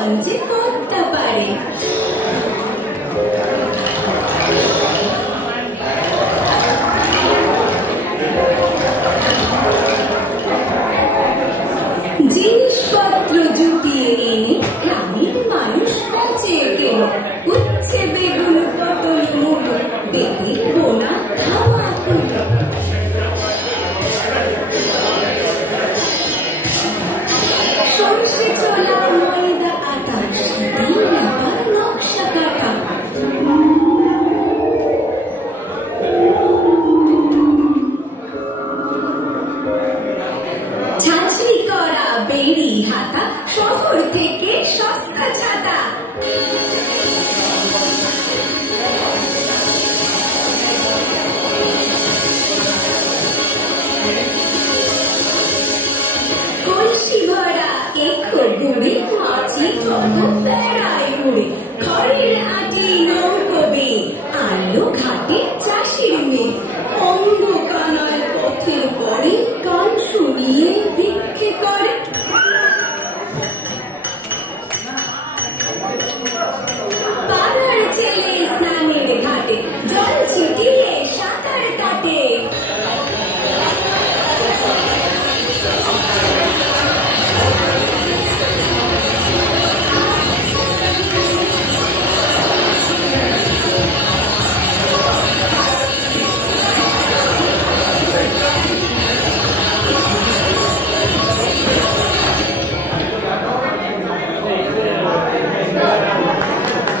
মঞ্চে পড়তে পারে। জিনিসপত্র জুটিয়ে এনে গ্রামের মানুষ নাচে কেন, উচ্ছে বেগুন পটল মুলো বেতের বোনা ধাওয়া করল। সরষে ছোলা ময়দা আটা নকশা কাটা। ছাঁচড়ি করা বেড়ি হাতা শহর থেকে সস্তা ছাতা। কলসি ভরা এখো ঘুরে মাছি যত বেড়ায় ঘুরে, ঘরের আটি নৌকবে আলো ঘাটে চাষির মেয়ে, অন্ধকানায় পথের পরে গান শুনিয়ে